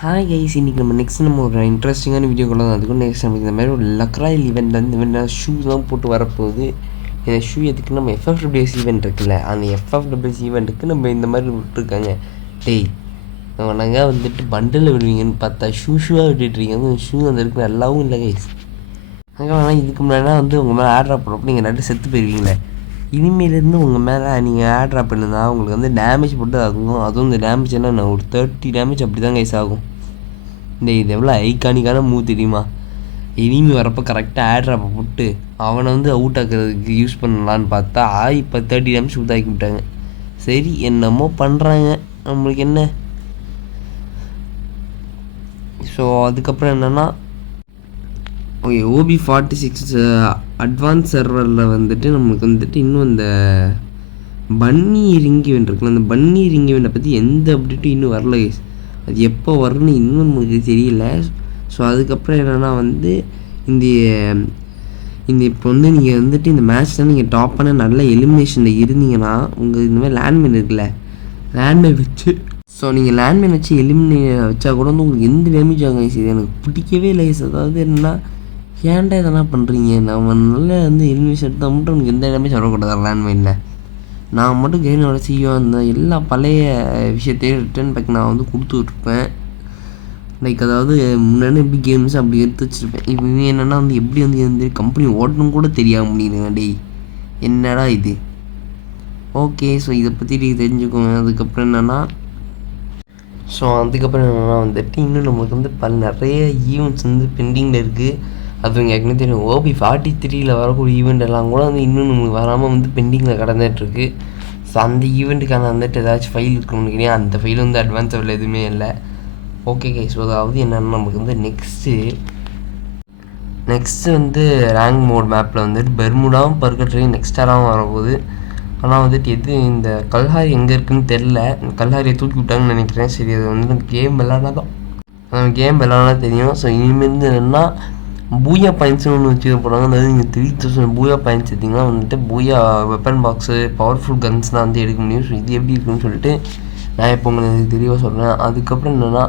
Hi guys, இன்றைக்கி நம்ம ஒரு இன்ட்ரெஸ்டிங்கான வீடியோ கொண்டு வந்து அதுக்கும் நெக்ஸ்ட் நமக்கு இந்த மாதிரி ஒரு லக்ராயில் ஈவெண்ட் வந்து இந்த மாதிரி ஷூஸ்லாம் போட்டு வரப்போகுது. இந்த ஷூ எதுக்கு நம்ம எஃப்எஃப்டபிள்யூஎஸ் ஈவெண்ட் இருக்குல்ல, அந்த எஃப்எஃப்டபிள்யூஎஸ் ஈவெண்ட்டுக்கு நம்ம இந்த மாதிரி விட்டுருக்காங்க. டேய், நாங்கள் வந்துட்டு பண்டில் விடுவீங்கன்னு பார்த்தா ஷூவாக விட்டுட்டுருக்கீங்க. அந்த ஷூ அந்த இருக்கு நல்லாவும் இல்லை கைஸ். அங்கே வேணால் இதுக்கு முன்னாடினா வந்து உங்கள் மேலே ஆட்ரா போடுறப்ப நீங்கள் நட்டு செத்து போயிருவீங்களே. இனிமேலேருந்து உங்கள் மேலே நீங்கள் ஆட்ரா பண்ணுனா உங்களுக்கு வந்து டேமேஜ் போட்டு ஆகும். அதுவும் இந்த டேமேஜ் என்ன ஒரு 30 டேமேஜ் அப்படி தான் கைஸ் ஆகும். இது எவ்வளோ ஐகானிக்கான மூவ் தெரியுமா? இனிமே வரப்போ கரெக்டாக ஆட்ராப்பை போட்டு அவனை வந்து அவுட் ஆக்கிறதுக்கு யூஸ் பண்ணலான்னு பார்த்தா இப்போ 30 டேமேஜ் உதாக்கி விட்டாங்க. சரி, என்னமோ பண்ணுறாங்க, நம்மளுக்கு என்ன. ஸோ அதுக்கப்புறம் என்னென்னா, ஓகே, OB46 அட்வான்ஸ் சர்வரில் வந்துட்டு நம்மளுக்கு வந்துட்டு இன்னும் இந்த பன்னி ரிங் ஈவெண்ட் இருக்குல்ல, அந்த பன்னி ரிங் ஈவெண்ட்டை பற்றி எந்த அப்டேட்டும் இன்னும் வரல கைஸ். அது எப்போ வரும்னு இன்னும் நம்மளுக்கு தெரியல. ஸோ அதுக்கப்புறம் என்னென்னா வந்து இந்த இப்போ வந்து நீங்கள் வந்துட்டு இந்த மேட்ச்சில் நீங்கள் டாப் பண்ண நல்ல எலிமினேஷனில் இருந்தீங்கன்னா உங்கள் இந்த மாதிரி லேண்ட்மைன் இருக்குல்ல, லேண்ட்மைன் வச்சு நீங்கள் லேண்ட்மைன் வச்சு எலிமினே வச்சா கூட வந்து உங்களுக்கு எந்த டேமேஜ் ஆகும். இது எனக்கு பிடிக்கவே இல்லை. அதாவது என்னென்னா, ஏன்டா இதெல்லாம் பண்ணுறீங்க? நம்ம நல்ல வந்து எலிமினேஷன் எடுத்தால் மட்டும் உங்களுக்கு எந்த டேமேஜ் வரக்கூடாது லேண்ட்மைனில். நான் மட்டும் கேமோட செய்யும் அந்த எல்லா பழைய விஷயத்தையும் ரிட்டர்ன் பேக் நான் வந்து கொடுத்து விட்ருப்பேன். லைக் அதாவது முன்னாடி எப்படி கேம்ஸ் அப்படி எடுத்து வச்சுருப்பேன். இப்போ என்னென்னா வந்து எப்படி வந்து எந்த கம்பெனி ஓட்டணும் கூட தெரியாமல் முடியுதுங்க. டேய், என்னடா இது? ஓகே, ஸோ இதை பற்றி நீங்கள் தெரிஞ்சுக்கோங்க. அதுக்கப்புறம் என்னென்னா வந்துட்டு இன்னும் நம்மளுக்கு வந்து நிறைய ஈவெண்ட்ஸ் வந்து பெண்டிங்கில் இருக்குது. அது உங்களுக்கு ஏற்கனவே தெரியும். OB43 வரக்கூடிய ஈவெண்ட் எல்லாம் கூட வந்து இன்னும் நம்மளுக்கு வராமல் வந்து பெண்டிங்கில் கடந்துட்டுருக்கு. ஸோ அந்த ஈவெண்ட்டுக்கான வந்துட்டு ஏதாச்சும் ஃபைல் இருக்குன்னு நினைக்கிறேன். அந்த ஃபைல் வந்து அட்வான்ஸ் லெவல் எதுவுமே இல்லை. ஓகே கைஸ், அதாவது என்னென்னா நமக்கு வந்து நெக்ஸ்ட்டு வந்து ரேங்க் மோட் மேப்பில் வந்துட்டு பெர்முடாவும் பர்கட்ரியும் நெக்ஸ்டாராகவும் வரப்போகுது. ஆனால் வந்துட்டு எது இந்த கல்ஹாரி எங்கே இருக்குதுன்னு தெரில. கல்ஹாரியை தூக்கி விட்டாங்கன்னு நினைக்கிறேன். சரி, அது வந்து கேம் விளாட்னா தெரியும். ஸோ இனிமேல் என்னென்னா பூயா பாயிண்ட்ஸ்னு ஒன்று வச்சு போடுறாங்க. அதாவது நீங்கள் 3000 பூயா பாயிண்ட்ஸ் எடுத்திங்கன்னா வந்துட்டு பூயா வெப்பன் பாக்ஸு, பவர்ஃபுல் கன்ஸ்லாம் வந்து எடுக்க முடியும். ஸோ இது எப்படி இருக்குன்னு சொல்லிட்டு நான் இப்போ உங்களுக்கு தெளிவாக சொல்கிறேன். அதுக்கப்புறம் என்னென்னா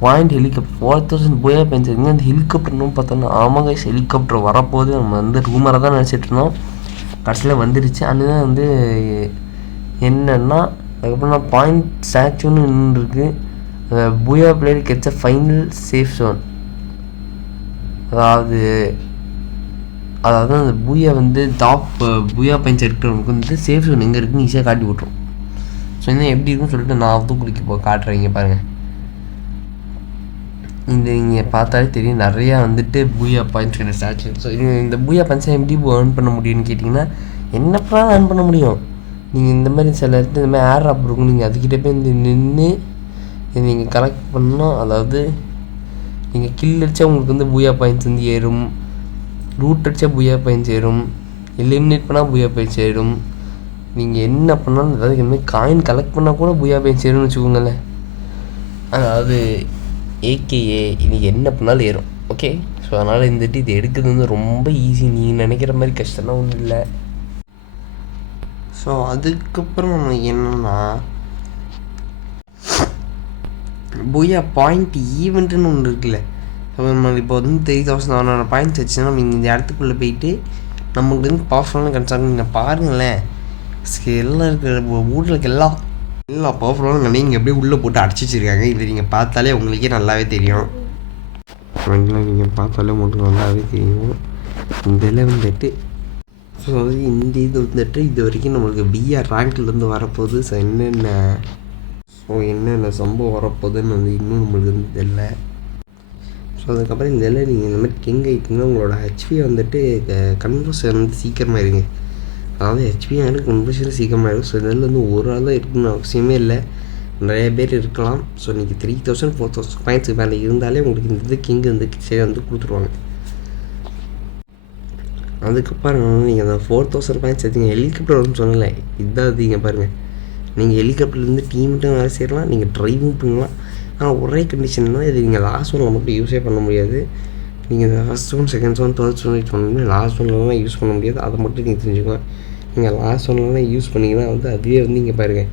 பாயிண்ட் ஹெலிகாப்டர் 4000 பூயா பாயிண்ட்ஸ் எடுத்திங்கன்னா அந்த ஹெலிகாப்டர்னு பார்த்தோன்னா ஆமாங்க, ஹெலிகாப்டர் வரப்போது நம்ம வந்து ரூமராக தான் நினச்சிட்டு இருந்தோம். கடைசியில் வந்துடுச்சு. அதுதான் வந்து என்னென்னா அதுக்கப்புறம் பாயிண்ட் ஸ்டாச்சுன்னு இன்னொன்று இருக்குது. Booyah player gets a final safe zone. அதாவது அந்த பூயா வந்து டாப் பூயா பாயிண்ட்ஸ் எடுக்கிறவங்களுக்கு வந்து சேஃப் ஜோன் எங்கே இருக்குன்னு ஈஸியாக காட்டி விட்ரும். ஸோ இன்னும் எப்படி இருக்குன்னு சொல்லிட்டு நான் தூக்குலிக்கு காட்டுறேங்க பாருங்கள். நீங்கள் பார்த்தாலே தெரியும், நிறையா வந்துட்டு பூயா பாயிண்ட்ஸ் கிடையாது ஸ்டாச்சு. ஸோ இந்த பூயா பாயிண்ட்ஸை எப்படி ஏர்ன் பண்ண முடியும்னு கேட்டிங்கன்னா, என்னப்பா ஏர்ன் பண்ண முடியும்? நீங்கள் இந்த மாதிரி சில இடத்துல இந்த மாதிரி ஏர் ஆப் இருக்கும். நீங்கள் அதுக்கிட்ட போய் நின்று நீங்கள் கலெக்ட் பண்ணால், அதாவது நீங்கள் கில் அடித்தா உங்களுக்கு வந்து பூயா பாயிண்ட்ஸ் வந்து ஏறும், ரூட் அடித்தா பூயா பாயிண்ட்ஸ் ஏறும், எலிமினேட் பண்ணால் பூயா பாயிண்ட்ஸ் ஏறும். நீங்கள் என்ன பண்ணாலும், அதாவது இந்த மாதிரி காயின் கலெக்ட் பண்ணால் கூட பூயா பாயிண்ட்ஸ் ஏறும்னு வச்சுக்கோங்களேன். அதாவது ஏகேஏ நீங்கள் என்ன பண்ணாலும் ஏறும். ஓகே, ஸோ அதனால் வந்துட்டு இது எடுக்கிறது வந்து ரொம்ப ஈஸி. நீங்கள் நினைக்கிற மாதிரி கஷ்டம்லாம் ஒன்றும் இல்லை. ஸோ அதுக்கப்புறம் நம்ம என்னென்னா பூயா பாயிண்ட் ஈவெண்ட்டுன்னு ஒன்று இருக்குல்ல. நம்ம இப்போ வந்து 3000 பாயிண்ட்ஸ் வச்சுன்னா நம்ம இந்த இடத்துக்குள்ளே போயிட்டு நமக்கு வந்து பவர்ஃபுல்லான கன்சார்ட் நீங்கள் பாருங்களேன். எல்லாம் இருக்கிற வீட்டில் இருக்க எல்லா பவர்ஃபுல்லான கண்ணையும் இங்கே எப்படியே உள்ளே போட்டு அடைச்சி வச்சுருக்காங்க. இது நீங்கள் பார்த்தாலே உங்களுக்கே நல்லாவே தெரியும். நீங்கள் பார்த்தாலே உங்களுக்கு நல்லாவே தெரியும். இதில் வந்துட்டு ஸோ இந்த இது வந்துட்டு இது வரைக்கும் நம்மளுக்கு பிஆர் ரேங்க்லேருந்து வரப்போகுது. ஸோ என்னென்ன சம்பவம் வரப்போகுதுன்னு வந்து இன்னும் நம்மளுக்கு வந்து தெரியல. ஸோ அதுக்கப்புறம் இதெல்லாம் நீங்கள் இந்த மாதிரி கிங் ஆகிட்டிங்கன்னா உங்களோட ஹெச்பி வந்துட்டு கன்வர்ஷன் வந்து சீக்கிரமாக இருங்க. அதாவது ஹெச்பி ஆகிட்டு கன்வர்ஷன் சீக்கிரமாக இருக்கும். ஸோ இதில் வந்து ஒரு ஆள் தான் இருக்குன்னு அவசியமே இல்லை, நிறைய பேர் இருக்கலாம். ஸோ நீங்கள் 3000 4000 பாயிண்ட்ஸுக்கு மேலே இருந்தாலே உங்களுக்கு இந்த இது கிங் வந்து சரி வந்து கொடுத்துருவாங்க. அதுக்கப்புறம் நீங்கள் அந்த 4000 பாயிண்ட்ஸ் எடுத்தீங்க ஹெலிகாப்டர் வரும்னு சொன்னல, இதுதான் அதிங்க பாருங்கள். நீங்கள் ஹெலிகாப்டர்லேருந்து டீம்கிட்ட வேலை செய்யலாம், நீங்கள் ட்ரைவும் பண்ணலாம். ஆனால் ஒரே கண்டிஷன்னா இது நீங்கள் லாஸ்ட் ஒன்றில் மட்டும் யூஸே பண்ண முடியாது. நீங்கள் last one, second one, third one சொன்னீங்கன்னா லாஸ்ட் ஒன்லலாம் யூஸ் பண்ண முடியாது. அதை மட்டும் நீங்கள் தெரிஞ்சுக்கலாம். நீங்கள் லாஸ்ட் ஒன்லலாம் யூஸ் பண்ணிங்கன்னா வந்து அதுவே வந்து இங்கே பாருங்கள்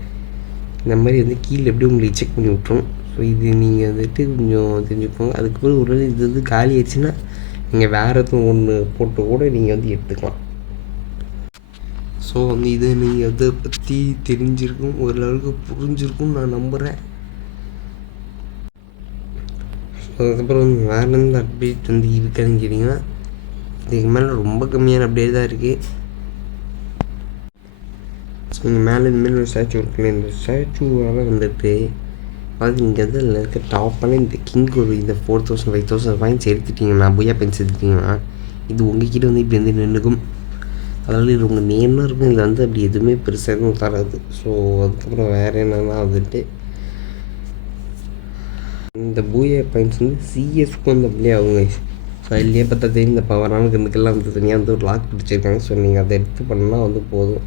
இந்த மாதிரி வந்து கீழே எப்படி உங்களுக்கு செக் பண்ணி விட்ரும். ஸோ இது நீங்கள் வந்துட்டு கொஞ்சம் தெரிஞ்சுக்கோங்க. அதுக்கப்புறம் ஒரு வேளை இது வந்து காலி ஆயிடுச்சுன்னா நீங்கள் வேறு எதுவும் ஒன்று போட்டு கூட நீங்கள் வந்து எடுத்துக்கலாம். ஸோ வந்து இதை நீங்கள் அதை பற்றி தெரிஞ்சிருக்கும், ஓரளவுக்கு புரிஞ்சிருக்கும்னு நான் நம்புகிறேன். ஸோ அதுக்கப்புறம் வந்து வேறு எந்த அப்டேட் வந்து இருக்காதுன்னு கேட்டிங்கன்னா இதுக்கு மேலே ரொம்ப கம்மியான அப்டேட் தான் இருக்குது. ஸோ இங்கே மேலே இந்தமாரி ஒரு ஸ்டாச்சு இருக்குல்ல, இந்த ஸ்டாச்சுவால் வந்துட்டு அது இங்கே வந்து அதில் இருக்க டாப்பான இந்த கிங் ஒரு இந்த 4000 5000 பாயிண்ட்ஸ் எடுத்துட்டிங்கன்னா, புயா பென்ஸ் எடுத்துட்டிங்கன்னா இது உங்ககிட்ட வந்து இப்படி வந்து நின்றுக்கும். அதாவது இது உங்கள் நேம்லாம் இருக்கும், இதில் வந்து அப்படி எதுவுமே பெருசாக எதுவும் தராது. ஸோ அதுக்கப்புறம் வேறு என்னென்னா வந்துட்டு இந்த பூயா பாயிண்ட்ஸ் வந்து சிஎஸ்க்கும் வந்து அப்படியே அவங்க ஸோ அதுலேயே பார்த்தா தெரியும் இந்த பவரான கண்ணுக்கெல்லாம் வந்து தனியாக வந்து ஒரு லாக் பிடிச்சிருக்காங்க. ஸோ நீங்கள் அதை எடுத்து பண்ணால் வந்து போதும்.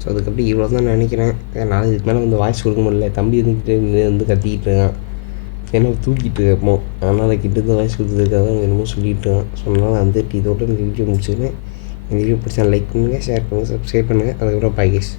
ஸோ அதுக்கப்புறம் இவ்வளோ தான் நினைக்கிறேன். நான் இதுக்கு மேலே வந்து வாய்ஸ் கொடுக்க முடியல, தம்பி வந்து கத்திக்கிட்டு இருக்கான், ஏன்னா தூக்கிட்டு இருப்போம், அதனால் கிட்ட வாய்ஸ் கொடுத்ததுக்காக தான் என்னமோ சொல்லிட்டு இருக்கான். ஸோ அதனால் வந்துட்டு இதோட இந்த வீடியோ முடிச்சுக்கிறேன். இந்த வீடியோ பிடிச்சா லைக் பண்ணுங்கள், ஷேர் பண்ணுங்கள், சப்ஸ்கிரைப் பண்ணுங்கள். அதுக்கப்புறம் பாய் கைஸ்.